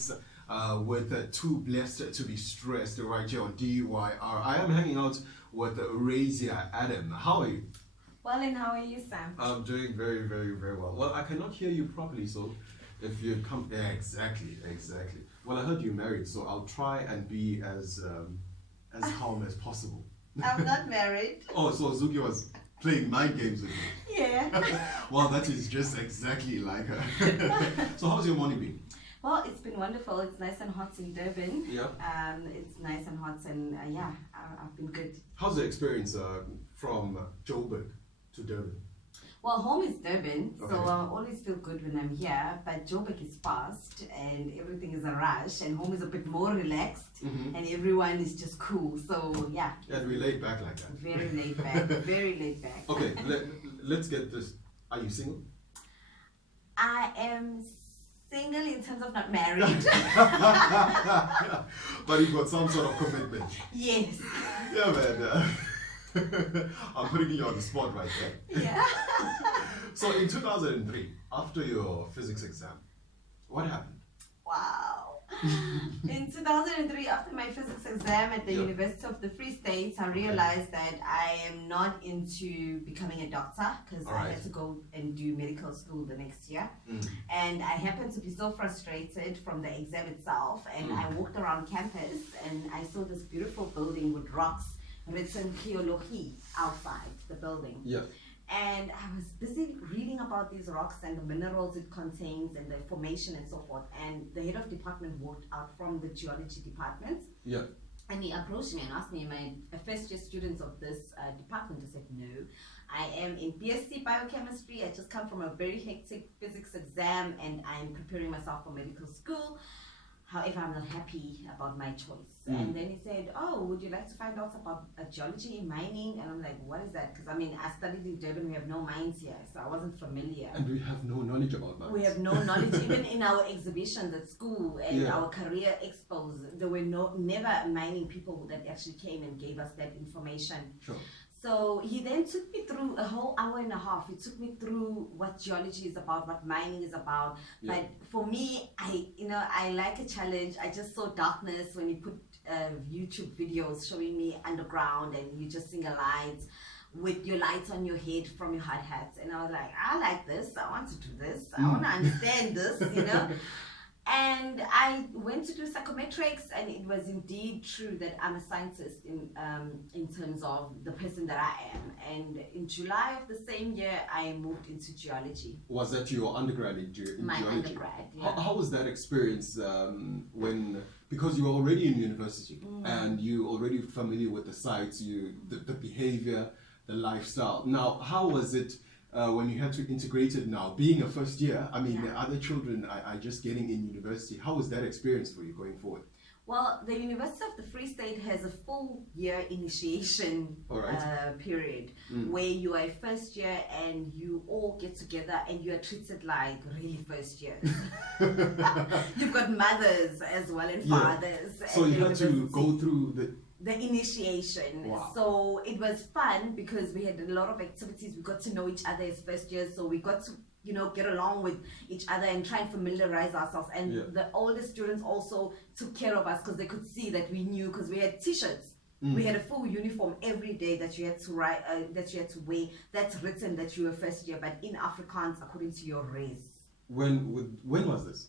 vibes with Too Blessed to Be Stressed right here on DYR. I am hanging out with Razia Adam. How are you? Well, and how are you, Sam? I'm doing very, very, very well. Well, I cannot hear you properly, so if you come... Yeah, exactly. Well, I heard you married, so I'll try and be as calm as possible. I'm not married. Oh, so Zuki was playing mind games with me. Yeah. Well, that is just exactly like her. So how's your morning been? Well, it's been wonderful. It's nice and hot in Durban. Yeah. It's nice and hot, and I've been good. How's the experience from Joburg to Durban? Well, home is Durban, Okay. so I always feel good when I'm here, but Joburg is fast and everything is a rush, and home is a bit more relaxed, and everyone is just cool. So, yeah. And we laid back like that. Very laid back, very laid back. Okay, let's get this. Are you single? I am single in terms of not married. But you've got some sort of commitment. Yes. Yeah, man. I'm putting you on the spot right there. Yeah. So in 2003, after your physics exam, what happened? Wow. In 2003, after my physics exam at the University of the Free State, I realized that I am not into becoming a doctor because I had to go and do medical school the next year. And I happened to be so frustrated from the exam itself, and I walked around campus and I saw this beautiful building with rocks written geology outside the building. Yeah. And I was busy reading about these rocks and the minerals it contains and the formation and so forth. And the head of department walked out from the geology department. Yeah. And he approached me and asked me, am I a first year student of this department? I said, no. I am in BSc biochemistry. I just come from a very hectic physics exam and I'm preparing myself for medical school. However, I'm not happy about my choice. And then he said, oh, would you like to find out about geology, mining? And I'm like, what is that? Because I mean, I studied in Durban, we have no mines here, so I wasn't familiar. And we have no knowledge about mines. We have no knowledge, even in our exhibitions at school and our career expos, there were never mining people that actually came and gave us that information. Sure. So he then took me through a whole hour and a half. He took me through what geology is about, what mining is about. Yeah. But for me, I like a challenge. I just saw darkness when you put YouTube videos showing me underground and you just sing a light with your lights on your head from your hard hats. And I was like, I like this. I want to do this. I want to understand this, And I went to do psychometrics, and it was indeed true that I'm a scientist in terms of the person that I am. And in July of the same year, I moved into geology. Was that your undergrad in geology? My undergrad, yeah. How was that experience because you were already in university and you already familiar with the sites, the behavior, the lifestyle. Now, how was it when you had to integrate it now, being a first year? I mean, the other children are just getting in university. How was that experience for you going forward? Well, the University of the Free State has a full year initiation period where you are a first year and you all get together and you are treated like really first years. You've got mothers as well and fathers. So you had to go through the initiation. Wow. So it was fun because we had a lot of activities. We got to know each other as first years, so we got to get along with each other and try and familiarize ourselves. And the older students also took care of us because they could see that we knew, because we had t-shirts. We had a full uniform every day that you had to write, that you had to wear. That's written that you were first year, but in Afrikaans according to your race. When was this?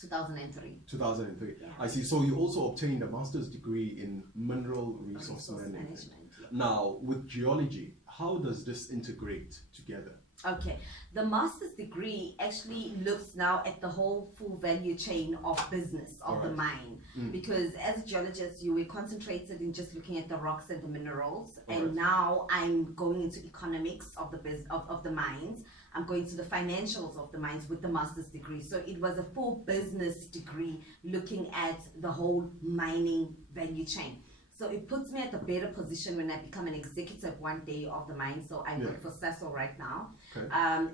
2003. 2003. Yeah. I see. So you also obtained a master's degree in mineral resource management. Now, with geology, how does this integrate together? Okay, the master's degree actually looks now at the whole full value chain of business of the mine, because as geologists you were concentrated in just looking at the rocks and the minerals, and now I'm going into economics of the of the mines. I'm going to the financials of the mines with the master's degree. So it was a full business degree looking at the whole mining value chain. So it puts me at a better position when I become an executive one day of the mine. So I work for Sasol right now. Okay.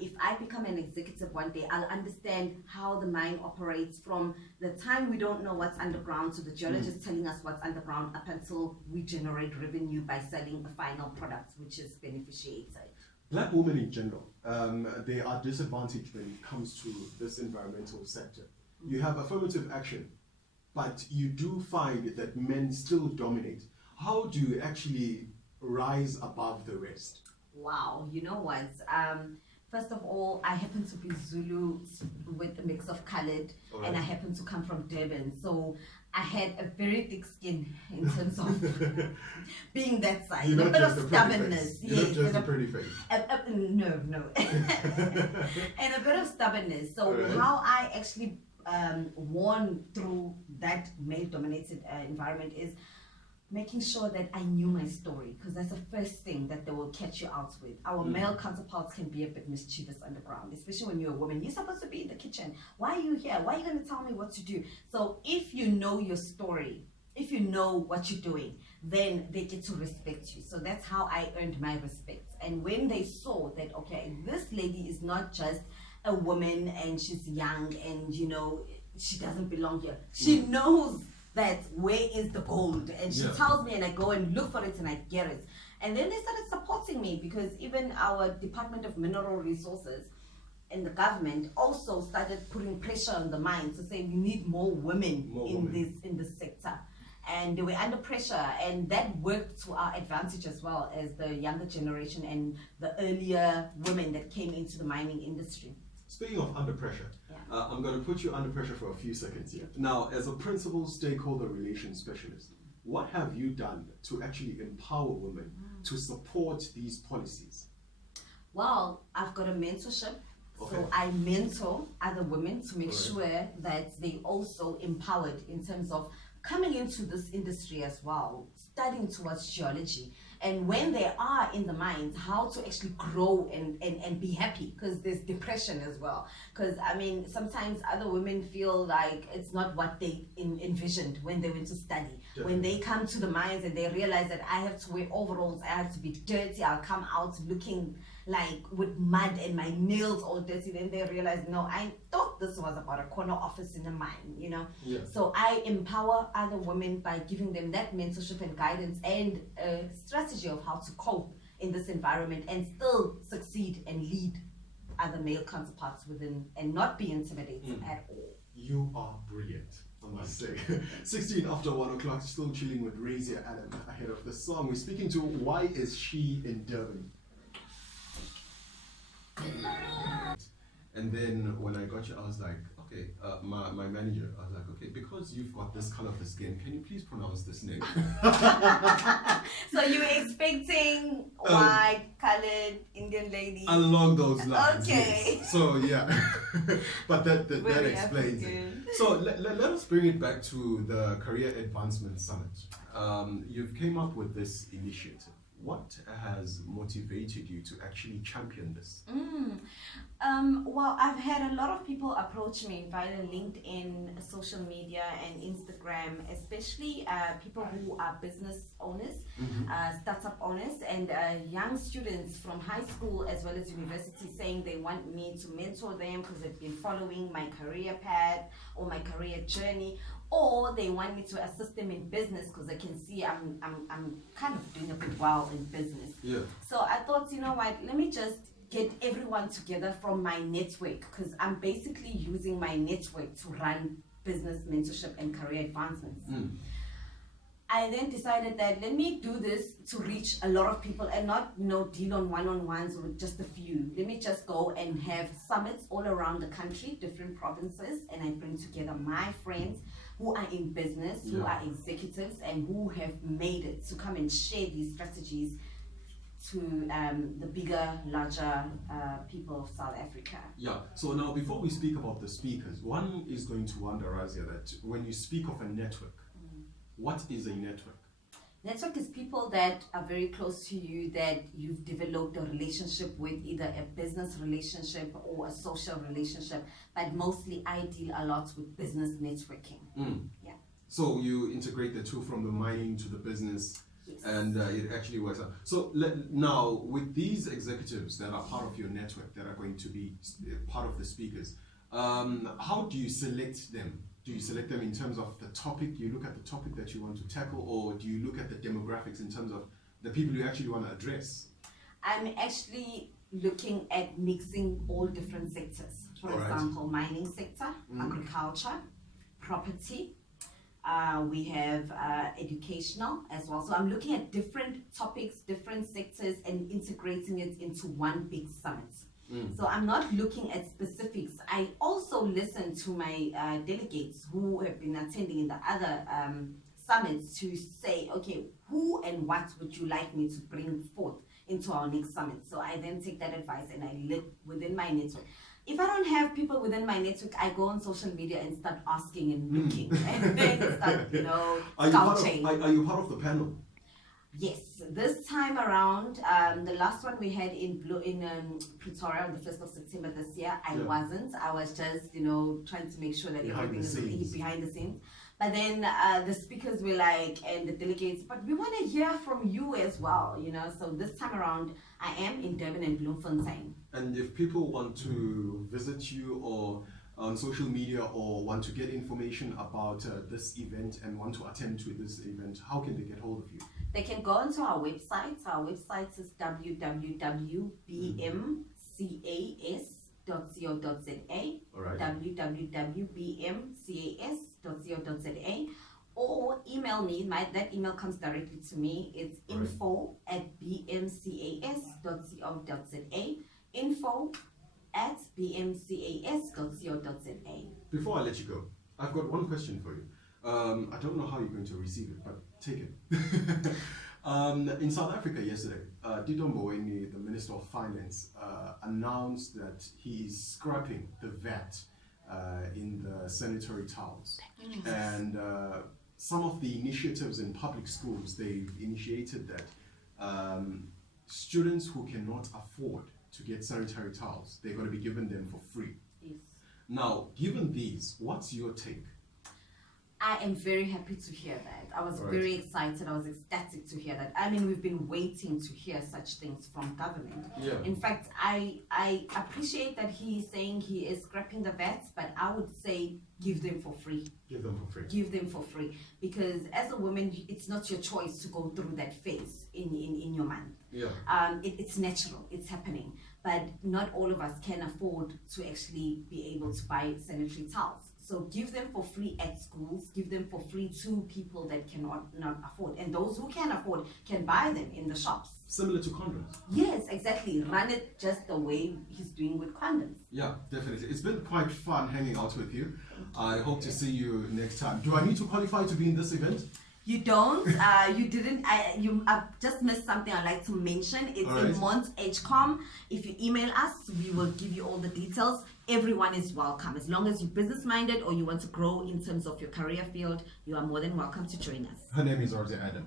If I become an executive one day, I'll understand how the mine operates from the time we don't know what's underground to the geologist telling us what's underground up until we generate revenue by selling a final product, which is beneficiated. Black women in general, they are disadvantaged when it comes to this environmental sector. you have affirmative action, but you do find that men still dominate. How do you actually rise above the rest? Wow, you know what? First of all, I happen to be Zulu with a mix of colored, All and I right. happen to come from Durban. So I had a very thick skin in terms of being that side. You're A not bit just of a pretty stubbornness. face. You're not Yes, just and a pretty face. no. And a bit of stubbornness. So Alright. how I actually won through that male-dominated environment is making sure that I knew my story, because that's the first thing that they will catch you out with. Our male counterparts can be a bit mischievous underground, especially when you're a woman. You're supposed to be in the kitchen. Why are you here? Why are you going to tell me what to do? So if you know your story, if you know what you're doing, then they get to respect you. So that's how I earned my respect. And when they saw that, okay, this lady is not just a woman and she's young and, you know, she doesn't belong here. She knows that where is the gold, and she tells me, and I go and look for it and I get it. And then they started supporting me, because even our Department of Mineral Resources and the government also started putting pressure on the mines to say we need more women in this sector. And they were under pressure, and that worked to our advantage as well as the younger generation and the earlier women that came into the mining industry. Speaking of under pressure, I'm going to put you under pressure for a few seconds here. Now, as a principal stakeholder relations specialist, what have you done to actually empower women to support these policies? Well, I've got a mentorship. Okay. So I mentor other women to make sure that they also empowered in terms of coming into this industry as well, studying towards geology. And when they are in the mines, how to actually grow and be happy, because there's depression as well. Because I mean, sometimes other women feel like it's not what they envisioned when they went to study. Definitely. When they come to the mines and they realize that I have to wear overalls, I have to be dirty, I'll come out looking like with mud and my nails all dirty, then they realize, no, I thought this was about a corner office in a mine, you know. So I empower other women by giving them that mentorship and guidance and a strategy of how to cope in this environment and still succeed and lead other male counterparts within and not be intimidated at all. You are brilliant, I must say. 16 after 1 o'clock, still chilling with Razia Adam ahead of the song. We're speaking to Why Is She in Durban? And then when I got you, I was like, okay, my manager, I was like, okay, because you've got this color of the skin, can you please pronounce this name? So you were expecting white, colored, Indian lady? Along those lines. Okay. Yes. So yeah, but that Very explains it. African. So let us bring it back to the Career Advancement Summit. You've came up with this initiative. What has motivated you to actually champion this? Well, I've had a lot of people approach me via LinkedIn, social media, and Instagram, especially people who are business owners, startup owners, and young students from high school as well as university, saying they want me to mentor them because they've been following my career path or my career journey, or they want me to assist them in business because they can see I'm kind of doing a bit well in business. So I thought, you know what, let me just get everyone together from my network, because I'm basically using my network to run business mentorship and career advancements. I then decided that let me do this to reach a lot of people and not deal on one-on-ones with just a few. Let me just go and have summits all around the country, different provinces, and I bring together my friends who are in business, who are executives, and who have made it to come and share these strategies to the bigger, larger people of South Africa. Yeah, so now before we speak about the speakers, one is going to wonder, Razia, that when you speak of a network, what is a network? Network is people that are very close to you, that you've developed a relationship with, either a business relationship or a social relationship, but mostly I deal a lot with business networking. Yeah. So you integrate the two, from the mining to the business. Yes. And it actually works out. So now, with these executives that are part of your network, that are going to be part of the speakers, how do you select them? Do you select them in terms of the topic? You look at the topic that you want to tackle, or do you look at the demographics in terms of the people you actually want to address? I'm actually looking at mixing all different sectors. For All right. example, mining sector, agriculture, property. We have educational as well. So I'm looking at different topics, different sectors, and integrating it into one big summit. So I'm not looking at specifics. I also listen to my delegates who have been attending in the other summits to say, okay, who and what would you like me to bring forth into our next summit? So I then take that advice and I look within my network. If I don't have people within my network, I go on social media and start asking and looking, and then start, scouting. Are you part of the panel? Yes, this time around, the last one we had in Pretoria on the 1st of September this year, I wasn't. I was just, trying to make sure that everything is behind the scenes. But then the speakers were like, and the delegates, but we want to hear from you as well, So this time around, I am in Durban and Bloemfontein. And if people want to visit you or on social media or want to get information about this event and want to attend to this event, how can they get hold of you? They can go onto our website. Our website is www.bmcas.co.za. All right. www.bmcas.co.za. Or email me. That email comes directly to me. It's info@bmcas.co.za. info@bmcas.co.za. Before I let you go, I've got one question for you. I don't know how you're going to receive it, but take it. In South Africa yesterday, Tito Mboweni, the Minister of Finance, announced that he is scrapping the VAT in the sanitary towels. And some of the initiatives in public schools, they've initiated that students who cannot afford to get sanitary towels, they're going to be given them for free. Yes. Now, given these, what's your take? I am very happy to hear that. I was very excited. I was ecstatic to hear that. I mean, we've been waiting to hear such things from government. Yeah. In fact, I appreciate that he's saying he is scrapping the VAT, but I would say give them for free. Give them for free. Give them for free. Because as a woman, it's not your choice to go through that phase in your month. Yeah. It's natural. It's happening. But not all of us can afford to actually be able to buy sanitary towels. So give them for free at schools, give them for free to people that cannot not afford. And those who can afford can buy them in the shops. Similar to condoms. Yes, exactly. Run it just the way he's doing with condoms. Yeah, definitely. It's been quite fun hanging out with you. I hope to see you next time. Do I need to qualify to be in this event? You don't. You didn't. You just missed something I'd like to mention. It's in Mont HCOM. If you email us, we will give you all the details. Everyone is welcome. As long as you're business-minded or you want to grow in terms of your career field, you are more than welcome to join us. Her name is Razia Adam.